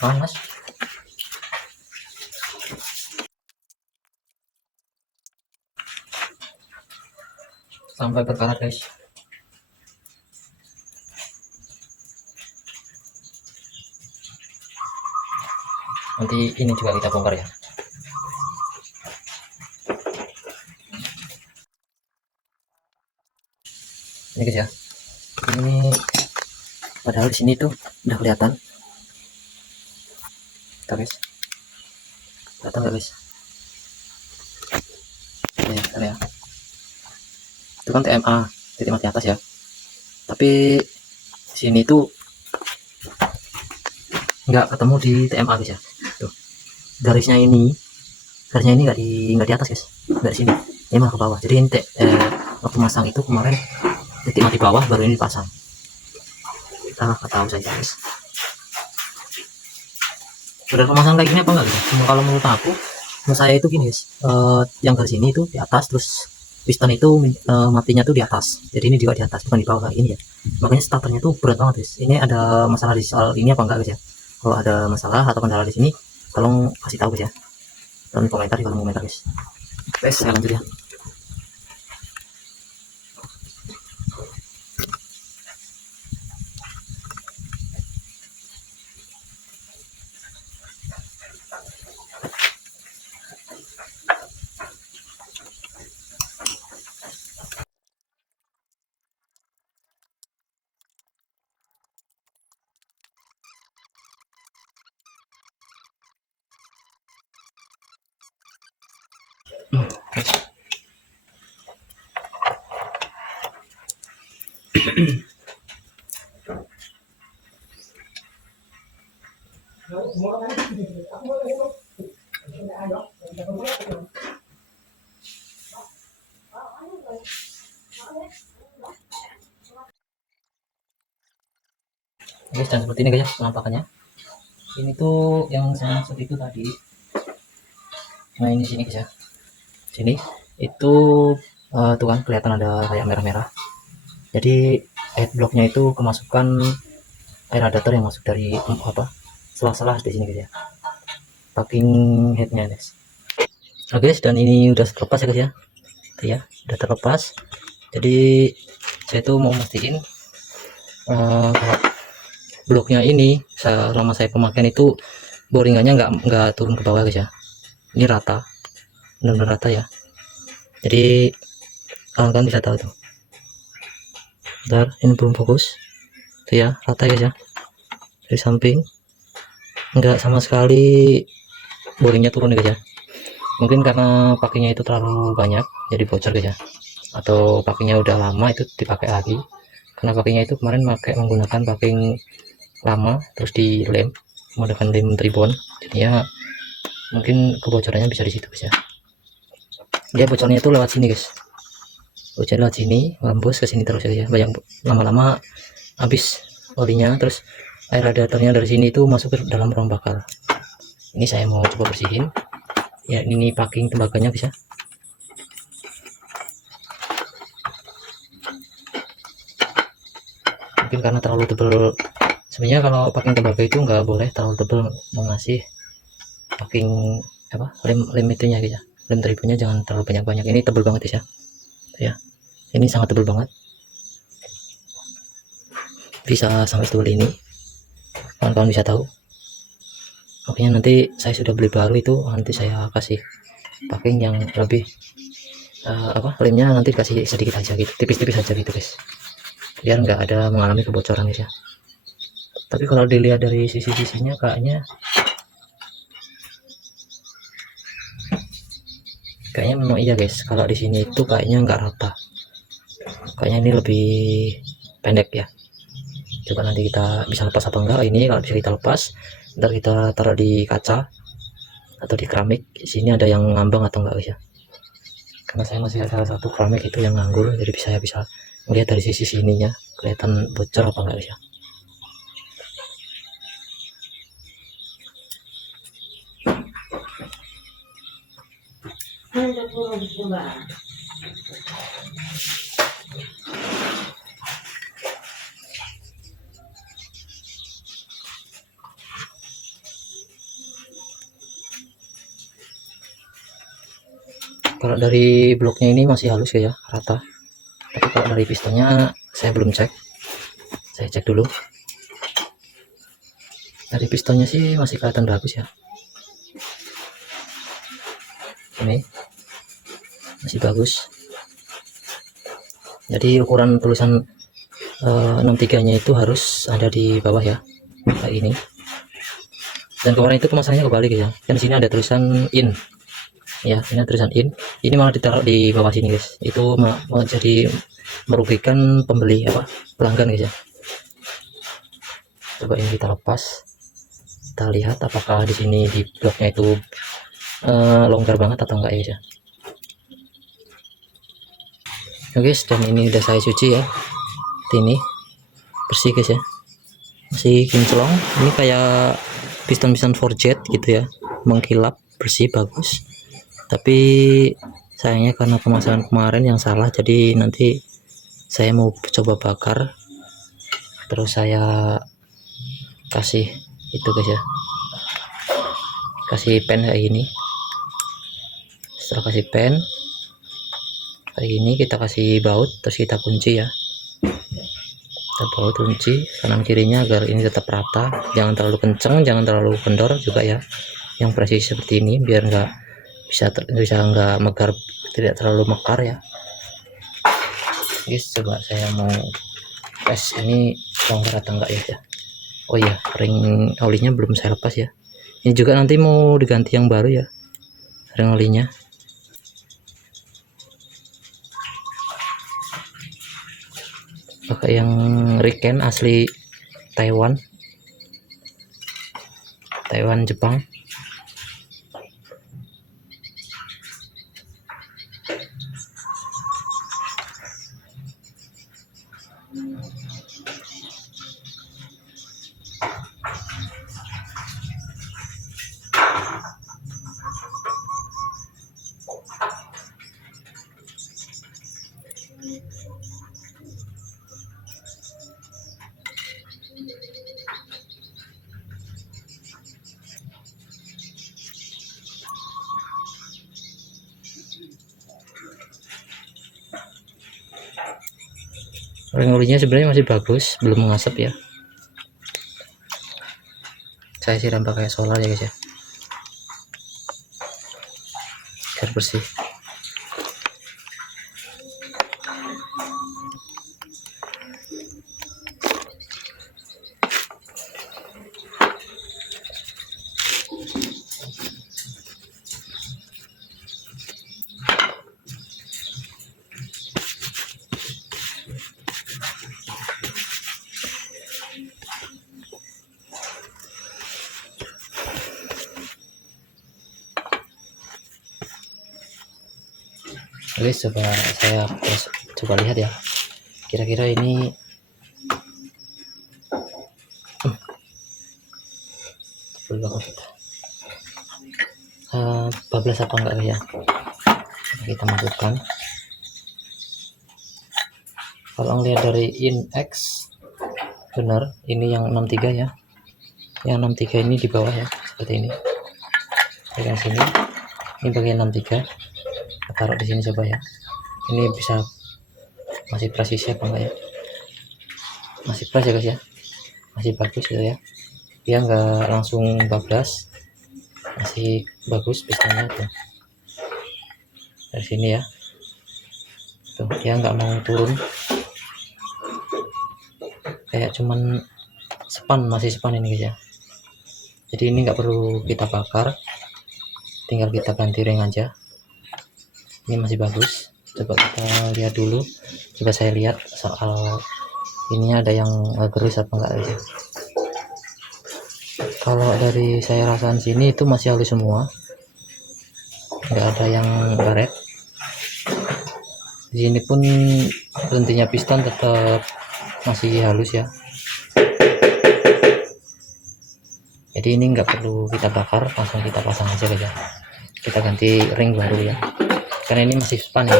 panas sampai berkarat guys. Nanti ini juga kita bongkar ya. Ini guys ya, ini padahal di sini tuh udah kelihatan tuh guys, kelihatan nggak guys? Ya, kan ya, itu kan TMA titik mati atas ya, tapi di sini tuh nggak ketemu di TMA guys ya. Tuh garisnya ini nggak di atas guys, nggak di sini, ini malah ke bawah. Jadi ini waktu masang itu kemarin titik mati bawah, baru ini dipasang. Kita nggak tahu saja guys, udah pemasang kayak gini apa enggak gitu. Kalau menurut saya itu gini guys, yang garis ini itu di atas, terus piston itu matinya tuh di atas, jadi ini juga di atas bukan di bawah kayak gini ya. Makanya starternya tuh berat banget guys. Ini ada masalah di soal ini apa enggak guys ya? Kalau ada masalah atau kendala di sini, tolong kasih tahu guys ya, dan komentar di kolom komentar guys. Guys, saya lanjut ya. Guys. Guys, dan seperti ini guys ya penampakannya. Ini tuh yang saya maksud itu tadi. Nah ini sini guys ya, sini itu tuh kan kelihatan ada kayak merah-merah. Jadi headblocknya itu kemasukan air radiator yang masuk dari apa sela-sela di sini guys ya, packing headnya guys. Oke guys, dan ini udah terlepas ya guys ya, tuh ya udah terlepas. Jadi saya tuh mau mastiin kalau bloknya ini selama saya pemakaian itu boringannya nggak turun ke bawah guys ya. Ini rata, benar-benar rata ya. Jadi kalian bisa tahu tuh. Bentar, ini belum fokus. Tuh ya, rata guys ya. Dari samping nggak sama sekali boringnya turun guys ya. Mungkin karena pakainya itu terlalu banyak jadi bocor guys ya, atau pakainya udah lama itu dipakai lagi. Karena pakainya itu kemarin menggunakan packing lama terus dilem menggunakan lem tribon, jadinya mungkin kebocorannya bisa di situ guys ya. Dia bocornya itu lewat sini guys, bocor lewat sini, ngembus ke sini terus ya, banyak lama-lama habis olinya, terus air radiatornya dari sini itu masuk ke dalam ruang bakar. Ini saya mau coba bersihin ya, ini packing tembaganya bisa. Mungkin karena terlalu tebal, sebenarnya kalau packing tembaga itu nggak boleh terlalu tebal, mengasih packing apa lem itunya guys ya, lem tribunnya jangan terlalu banyak-banyak. Ini tebal banget guys ya, ya ini sangat tebal banget, bisa sampai setebal ini, kawan-kawan bisa tahu. Makanya nanti saya sudah beli baru itu, nanti saya kasih packing yang lebih lemnya nanti kasih sedikit aja gitu, tipis-tipis aja gitu guys, biar nggak ada mengalami kebocoran guys ya. Tapi kalau dilihat dari sisi-sisinya kayaknya memang iya guys, kalau di sini itu kayaknya nggak rata, kayaknya ini lebih pendek ya. Coba nanti kita bisa lepas apa enggak. Ini kalau bisa kita lepas, ntar kita taruh di kaca atau di keramik. Di sini ada yang ngambang atau enggak guys ya, karena saya masih ada satu keramik itu yang nganggur, jadi saya bisa melihat dari sisi sininya kelihatan bocor apa enggak guys ya. Kalau dari bloknya ini masih halus ya, rata. Tapi kalau dari pistonnya saya belum cek. Saya cek dulu. Dari pistonnya sih masih kelihatan bagus ya. Ini masih bagus. Jadi ukuran tulisan 63 nya itu harus ada di bawah ya, kayak ini. Dan kemarin itu pemasangannya kebalik ya, kan di sini ada tulisan in ya, ini ada tulisan in, ini malah ditaruh di bawah sini guys. Itu jadi merugikan pembeli pelanggan guys ya. Coba ini kita lepas, kita lihat apakah di sini di bloknya itu longgar banget atau enggak ya guys ya. Oke guys, dan ini udah saya cuci ya, ini bersih guys ya, masih kinclong. Ini kayak piston-piston forjet gitu ya, mengkilap, bersih, bagus. Tapi sayangnya karena pemasangan kemarin yang salah, jadi nanti saya mau coba bakar, terus saya kasih itu guys ya, kasih pen kayak gini. Setelah kasih pen kayak gini, kita kasih baut, terus kita kunci ya. Kita baut, kunci kanan kirinya agar ini tetap rata, jangan terlalu kenceng, jangan terlalu kendor juga ya, yang presisi seperti ini biar nggak bisa nggak mekar, tidak terlalu mekar ya guys. Coba saya mau tes ini longgar atau enggak ya. Oh iya, ring olinya belum saya lepas ya, ini juga nanti mau diganti yang baru ya, ring olinya. Pakai yang Riken asli Taiwan Jepang. Ring olinya sebenarnya masih bagus, belum mengasap ya. Saya siram pakai solar ya guys ya, biar bersih. Oke, saya coba lihat ya, kira-kira ini bablas apa enggak ya. Kita masukkan. Kalau ngelihat dari index benar, ini yang 63 ya, yang 63 ini di bawah ya, seperti ini. Bagian sini, ini bagian 63. Kita taruh di sini coba ya, ini bisa masih presisi apa enggak ya, masih pres ya guys ya, masih bagus gitu ya, dia nggak langsung bablas, masih bagus pistonnya tuh. Dari sini ya tuh, dia nggak mau turun, kayak cuman span, masih span ini guys ya. Jadi ini nggak perlu kita bakar, tinggal kita ganti ring aja. Ini masih bagus. Coba kita lihat dulu, coba saya lihat soal ini ada yang gerus apa enggak aja. Kalau dari saya rasakan sini itu masih halus semua, nggak ada yang baret. Di sini pun berhentinya piston tetap masih halus ya. Jadi ini nggak perlu kita bakar, langsung kita pasang aja ya. Kita ganti ring baru ya, karena ini masih span ya.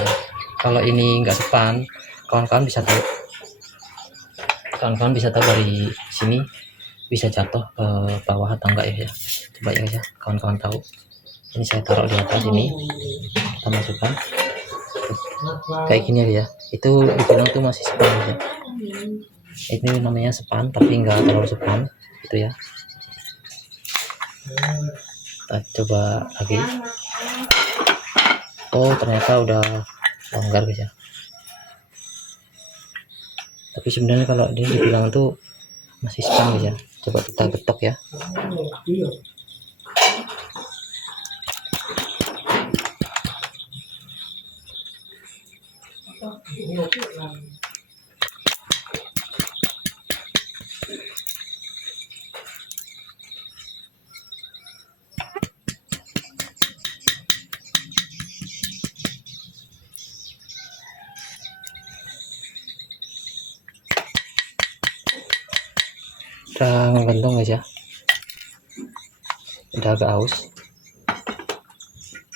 Kalau ini nggak span, kawan-kawan bisa tahu, dari sini bisa jatuh ke bawah atau enggak ya. Coba ya guys ya, kawan-kawan tahu. Ini saya taruh di atas ini, kita kita masukkan kayak gini ya. Itu dibilang tuh masih span ya. Ini namanya span tapi enggak terlalu span gitu ya. Kita coba lagi. Oh ternyata udah longgar guys ya. Tapi sebenarnya kalau dia dibilang tuh masih span guys ya. Coba kita getok ya. Udah ngegantung guys ya, udah agak aus.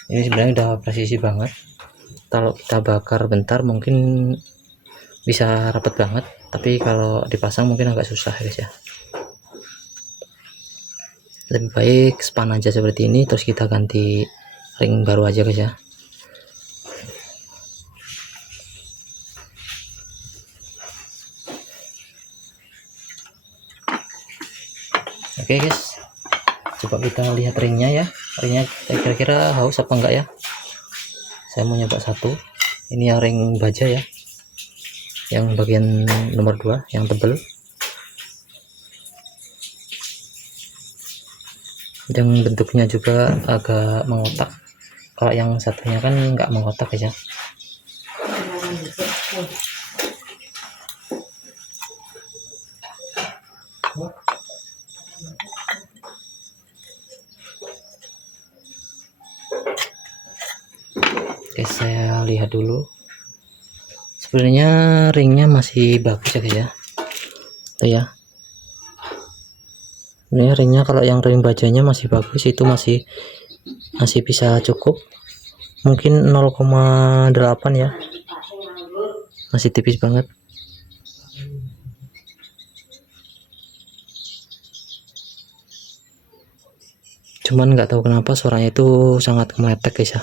Ini sebenarnya udah presisi banget. Kalau kita bakar bentar mungkin bisa rapat banget, tapi kalau dipasang mungkin agak susah guys ya. Lebih baik span aja seperti ini, terus kita ganti ring baru aja guys ya. Oke guys, coba kita lihat ringnya ya. Ringnya kira-kira haus apa enggak ya. Saya mau nyoba satu. Ini yang ring baja ya, yang bagian nomor 2 yang tebel. Yang bentuknya juga agak mengotak. Kalau yang satunya kan nggak mengotak ya. Oke, saya lihat dulu. Sebenarnya ringnya masih bagus ya guys ya. Tuh ya. Ini ringnya kalau yang ring bajanya masih bagus, itu masih bisa cukup. Mungkin 0,8 ya. Masih tipis banget. Cuman nggak tahu kenapa suaranya itu sangat meletek guys ya.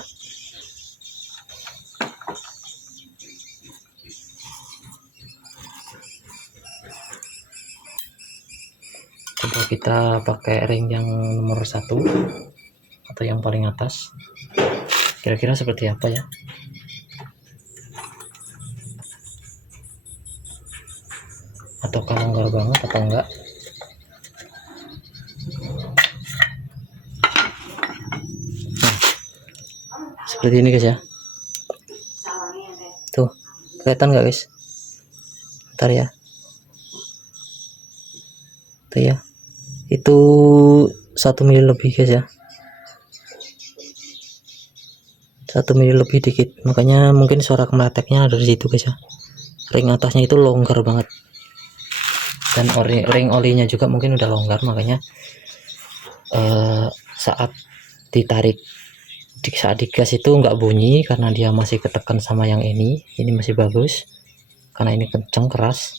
Coba kita pakai ring yang nomor 1 atau yang paling atas, kira-kira seperti apa ya. Ataukah longgar banget atau enggak. Nah, seperti ini guys ya. Tuh kelihatan nggak guys? Bentar ya. Tuh ya, itu 1 mili lebih guys ya, 1 mili lebih dikit. Makanya mungkin suara meleteknya ada di situ guys ya. Ring atasnya itu longgar banget, dan ring olinya juga mungkin udah longgar, makanya saat ditarik saat digas itu nggak bunyi karena dia masih ketekan sama yang ini masih bagus karena ini kenceng keras.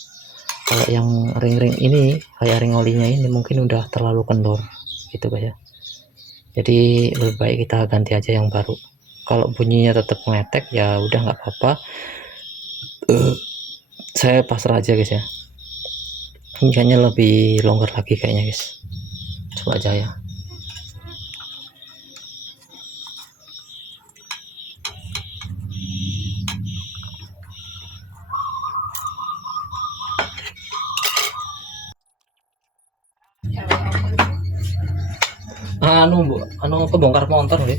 Kalau yang ring-ring ini kayak ring olinya ini mungkin udah terlalu kendor gitu guys ya. Jadi lebih baik kita ganti aja yang baru. Kalau bunyinya tetap meletek ya udah nggak apa-apa, saya pasrah aja guys ya. Ini kayaknya lebih longgar lagi kayaknya guys, coba aja ya. Anu kebongkar motor nih.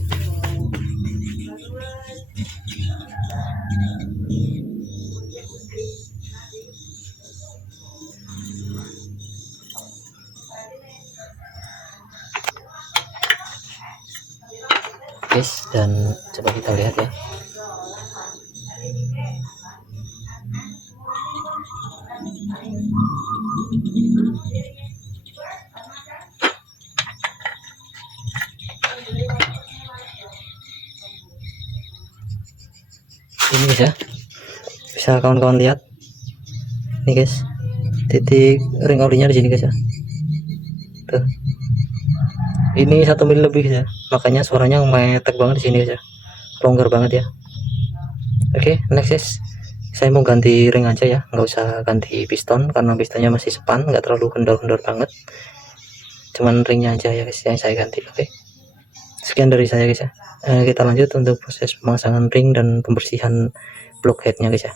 Guys, dan coba kita lihat ya. Ini guys ya, bisa kawan-kawan lihat nih guys, titik ring olinya di sini guys ya. Tuh, ini 1 mili lebih ya, makanya suaranya meletek banget di sini guys ya. longgar banget ya. Oke, next guys, saya mau ganti ring aja ya, nggak usah ganti piston karena pistonnya masih sepan, nggak terlalu kendor-kendor banget, cuman ringnya aja ya guys yang saya ganti. Oke, sekian dari saya guys ya. Kita lanjut untuk proses pemasangan ring dan pembersihan blockheadnya guys ya.